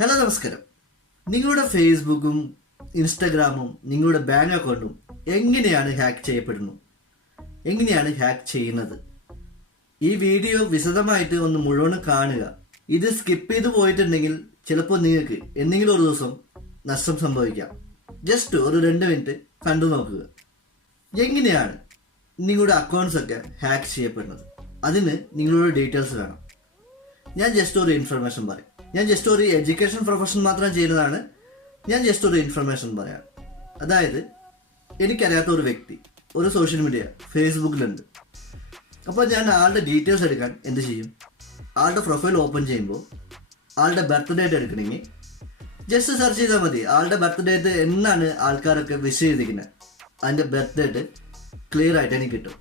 Hello നമസ്കാരം. നിങ്ങളുടെ ഫേസ്ബുക്കും ഇൻസ്റ്റഗ്രാമും നിങ്ങളുടെ ബാങ്ക് അക്കൗണ്ടും എങ്ങനെയാണ് ഹാക്ക് ചെയ്യപ്പെടുന്നത്, എങ്ങനെയാണ് ഹാക്ക് ചെയ്യുന്നത്? ഈ വീഡിയോ വിശദമായിട്ട് ഒന്ന് മുഴുവൻ കാണുക. ഇത് സ്കിപ്പ് ചെയ്ത് പോയിട്ടുണ്ടെങ്കിൽ ചിലപ്പോൾ നിങ്ങൾക്ക് എന്തെങ്കിലും ഒരു ദിവസം നഷ്ടം സംഭവിക്കാം. ജസ്റ്റ് ഒരു 2 മിനിറ്റ് കണ്ടു നോക്കുക. എങ്ങനെയാണ് നിങ്ങളുടെ അക്കൗണ്ട്സ് ഒക്കെ ഹാക്ക് ചെയ്യപ്പെടുന്നത്? അതിന് നിങ്ങളുടെ ഡീറ്റെയിൽസ് വേണം. ഞാൻ ജസ്റ്റ് ഒരു ഇൻഫർമേഷൻ പറയാം. ഞാൻ ജസ്റ്റ് ഒരു എഡ്യൂക്കേഷൻ പ്രൊഫഷൻ മാത്രം ചെയ്യുന്നതാണ്. ഞാൻ ജസ്റ്റ് ഒരു ഇൻഫർമേഷൻ പറയാം. അതായത് എനിക്കറിയാത്ത ഒരു വ്യക്തി ഒരു സോഷ്യൽ മീഡിയ ഫേസ്ബുക്കിലുണ്ട്. അപ്പോൾ ഞാൻ ആളുടെ ഡീറ്റെയിൽസ് എടുക്കാൻ എന്ത് ചെയ്യും? ആളുടെ പ്രൊഫൈൽ ഓപ്പൺ ചെയ്യുമ്പോൾ ആളുടെ ബർത്ത് ഡേറ്റ് എടുക്കണമെങ്കിൽ ജസ്റ്റ് സെർച്ച് ചെയ്താൽ മതി. ആളുടെ ബർത്ത് ഡേറ്റ് എന്നാണ് ആൾക്കാരൊക്കെ വിഷ് ചെയ്തിരിക്കുന്നത്, അതിൻ്റെ ബർത്ത് ഡേറ്റ് ക്ലിയർ ആയിട്ട് എനിക്ക് കിട്ടും.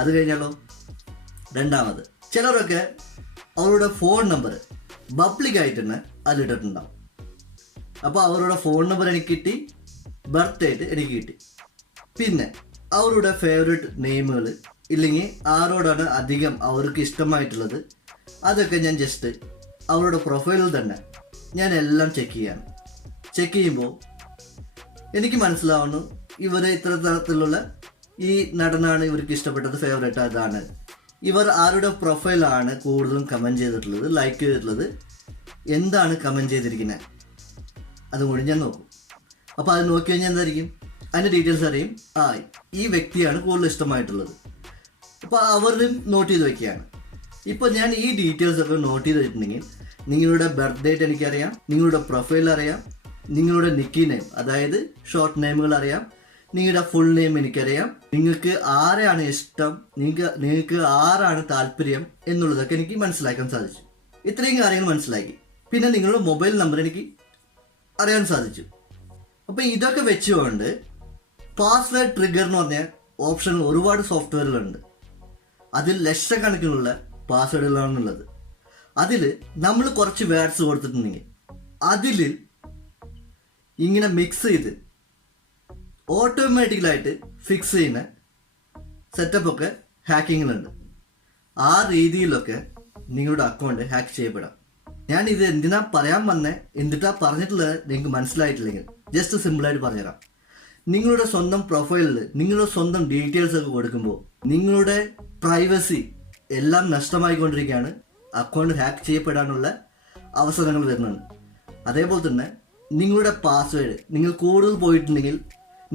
അത് കഴിഞ്ഞാലോ, രണ്ടാമത് ചിലരൊക്കെ അവരുടെ ഫോൺ നമ്പർ പബ്ലിക് ആയിട്ട് തന്നെ അതിലിട്ടിട്ടുണ്ടാവും. അപ്പോൾ അവരുടെ ഫോൺ നമ്പർ എനിക്ക് കിട്ടി, ബർത്ത് ഡേറ്റ് എനിക്ക് കിട്ടി. പിന്നെ അവരുടെ ഫേവറേറ്റ് നെയിമുകൾ ഇല്ലെങ്കിൽ ആരോടാണ് അധികം അവർക്ക് ഇഷ്ടമായിട്ടുള്ളത് അതൊക്കെ ഞാൻ ജസ്റ്റ് അവരുടെ പ്രൊഫൈലിൽ തന്നെ ഞാൻ എല്ലാം ചെക്ക് ചെയ്യാണ്. ചെക്ക് ചെയ്യുമ്പോൾ എനിക്ക് മനസ്സിലാവുന്നു ഇവർ ഇത്ര തരത്തിലുള്ള ഈ നടനാണ് ഇവർക്ക് ഇഷ്ടപ്പെട്ടത്, ഫേവറേറ്റ് അതാണ്. ഇവർ ആരുടെ പ്രൊഫൈലാണ് കൂടുതലും കമൻറ്റ് ചെയ്തിട്ടുള്ളത്, ലൈക്ക് ചെയ്തിട്ടുള്ളത്, എന്താണ് കമൻറ്റ് ചെയ്തിരിക്കുന്നത്, അതുകൊണ്ട് ഞാൻ നോക്കും. അപ്പോൾ അത് നോക്കി കഴിഞ്ഞാൽ എന്തായിരിക്കും, അതിൻ്റെ ഡീറ്റെയിൽസ് അറിയും. ഈ വ്യക്തിയാണ് കൂടുതൽ ഇഷ്ടമായിട്ടുള്ളത്. അപ്പോൾ അവരും നോട്ട് ചെയ്ത് വയ്ക്കുകയാണ്. ഇപ്പോൾ ഞാൻ ഈ ഡീറ്റെയിൽസ് ഒക്കെ നോട്ട് ചെയ്ത് വെച്ചിട്ടുണ്ടെങ്കിൽ നിങ്ങളുടെ ബർത്ത് ഡേറ്റ് എനിക്കറിയാം, നിങ്ങളുടെ പ്രൊഫൈൽ അറിയാം, നിങ്ങളുടെ നിക്കി നെയിം അതായത് ഷോർട്ട് നെയിമുകൾ അറിയാം, നിങ്ങളുടെ ഫുൾ നെയിം എനിക്കറിയാം, നിങ്ങൾക്ക് ആരെയാണ് ഇഷ്ടം, നിങ്ങൾക്ക് ആരാണ് താല്പര്യം എന്നുള്ളതൊക്കെ എനിക്ക് മനസ്സിലാക്കാൻ സാധിച്ചു. ഇത്രയും കാര്യങ്ങൾ മനസ്സിലാക്കി. പിന്നെ നിങ്ങളുടെ മൊബൈൽ നമ്പർ എനിക്ക് അറിയാൻ സാധിച്ചു. അപ്പോൾ ഇതൊക്കെ വെച്ചുകൊണ്ട് പാസ്വേഡ് ട്രിഗർ എന്ന് പറഞ്ഞ ഓപ്ഷൻ ഒരുപാട് സോഫ്റ്റ്വെയറുകളുണ്ട്. അതിൽ ലക്ഷക്കണക്കിനുള്ള പാസ്വേഡുകളാണുള്ളത്. അതിൽ നമ്മൾ കുറച്ച് വേർഡ്സ് കൊടുത്തിട്ടുണ്ടെങ്കിൽ അതിൽ ഇങ്ങനെ മിക്സ് ചെയ്ത് ഓട്ടോമാറ്റിക്കലായിട്ട് ഫിക്സ് ചെയ്യുന്ന സെറ്റപ്പൊക്കെ ഹാക്കിങ്ങിലുണ്ട്. ആ രീതിയിലൊക്കെ നിങ്ങളുടെ അക്കൗണ്ട് ഹാക്ക് ചെയ്യപ്പെടാം. ഞാൻ ഇത് എന്തിനാ പറയാൻ വന്നേ, എന്തിട്ടാ പറഞ്ഞിട്ടുള്ളത് നിങ്ങൾക്ക് മനസ്സിലായിട്ടില്ലെങ്കിൽ ജസ്റ്റ് സിമ്പിളായിട്ട് പറഞ്ഞുതരാം. നിങ്ങളുടെ സ്വന്തം പ്രൊഫൈലിൽ നിങ്ങളുടെ സ്വന്തം ഡീറ്റെയിൽസ് ഒക്കെ കൊടുക്കുമ്പോൾ നിങ്ങളുടെ പ്രൈവസി എല്ലാം നഷ്ടമായിക്കൊണ്ടിരിക്കുകയാണ്. അക്കൗണ്ട് ഹാക്ക് ചെയ്യപ്പെടാനുള്ള അവസരങ്ങൾ വരുന്നുണ്ട്. അതേപോലെ തന്നെ നിങ്ങളുടെ പാസ്വേഡ് നിങ്ങൾ കൂടുതൽ പോയിട്ടുണ്ടെങ്കിൽ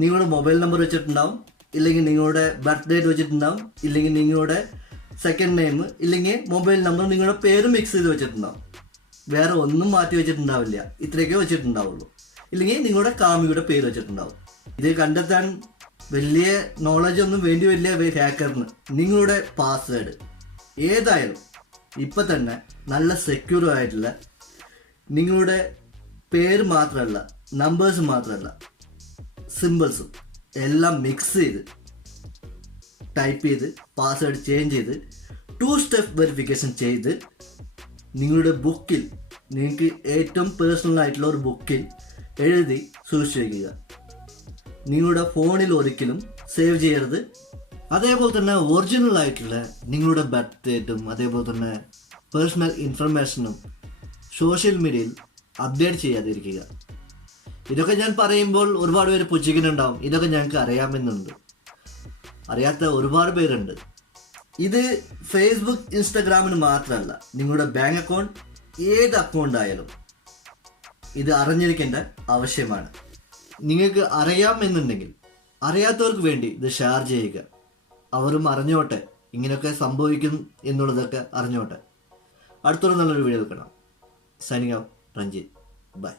നിങ്ങളുടെ മൊബൈൽ നമ്പർ വെച്ചിട്ടുണ്ടാവും, ഇല്ലെങ്കിൽ നിങ്ങളുടെ ബർത്ത് ഡേറ്റ് വെച്ചിട്ടുണ്ടാവും, ഇല്ലെങ്കിൽ നിങ്ങളുടെ സെക്കൻഡ് നെയിം, ഇല്ലെങ്കിൽ മൊബൈൽ നമ്പർ നിങ്ങളുടെ പേര് മിക്സ് ചെയ്ത് വെച്ചിട്ടുണ്ടാവും. വേറെ ഒന്നും മാറ്റി വെച്ചിട്ടുണ്ടാവില്ല, ഇത്രയൊക്കെ വെച്ചിട്ടുണ്ടാവുള്ളൂ. ഇല്ലെങ്കിൽ നിങ്ങളുടെ കാമുകിയുടെ പേര് വെച്ചിട്ടുണ്ടാവും. ഇത് കണ്ടെത്താൻ വലിയ നോളജ് ഒന്നും വേണ്ടി വരില്ല ഹാക്കറിന്. നിങ്ങളുടെ പാസ്വേഡ് ഏതായാലും ഇപ്പം തന്നെ നല്ല സെക്യൂർ ആയിട്ടുള്ള നിങ്ങളുടെ പേര് മാത്രമല്ല, നമ്പേഴ്സ് മാത്രമല്ല, സിമ്പിൾസും എല്ലാം മിക്സ് ചെയ്ത് ടൈപ്പ് ചെയ്ത് പാസ്വേഡ് ചേഞ്ച് ചെയ്ത് 2 സ്റ്റെപ്പ് വെരിഫിക്കേഷൻ ചെയ്ത് നിങ്ങളുടെ ബുക്കിൽ, നിങ്ങൾക്ക് ഏറ്റവും പേഴ്സണൽ ആയിട്ടുള്ള ഒരു ബുക്കിൽ എഴുതി സൂക്ഷിച്ചു വയ്ക്കുക. നിങ്ങളുടെ ഫോണിൽ ഒരിക്കലും സേവ് ചെയ്യരുത്. അതേപോലെ തന്നെ ഒറിജിനൽ ആയിട്ടുള്ള നിങ്ങളുടെ ബർത്ത് ഡേറ്റും അതേപോലെ തന്നെ പേഴ്സണൽ ഇൻഫർമേഷനും സോഷ്യൽ മീഡിയയിൽ അപ്ഡേറ്റ് ചെയ്യാതിരിക്കുക. ഇതൊക്കെ ഞാൻ പറയുമ്പോൾ ഒരുപാട് പേര് പുച്ഛിക്കുന്നുണ്ടാവും. ഇതൊക്കെ ഞങ്ങൾക്ക് അറിയാമെന്നുണ്ട്. അറിയാത്ത ഒരുപാട് പേരുണ്ട്. ഇത് ഫേസ്ബുക്ക് ഇൻസ്റ്റഗ്രാമിന് മാത്രമല്ല, നിങ്ങളുടെ ബാങ്ക് അക്കൗണ്ട് ഏത് അക്കൗണ്ട് ആയാലും ഇത് അറിഞ്ഞിരിക്കേണ്ട ആവശ്യമാണ്. നിങ്ങൾക്ക് അറിയാമെന്നുണ്ടെങ്കിൽ അറിയാത്തവർക്ക് വേണ്ടി ഇത് ഷെയർ ചെയ്യുക. അവരും അറിഞ്ഞോട്ടെ ഇങ്ങനെയൊക്കെ സംഭവിക്കും എന്നുള്ളതൊക്കെ അറിഞ്ഞോട്ടെ. അടുത്തൊരു നല്ലൊരു വീഡിയോ കാണാം. Signing out, Ranjith. ബൈ.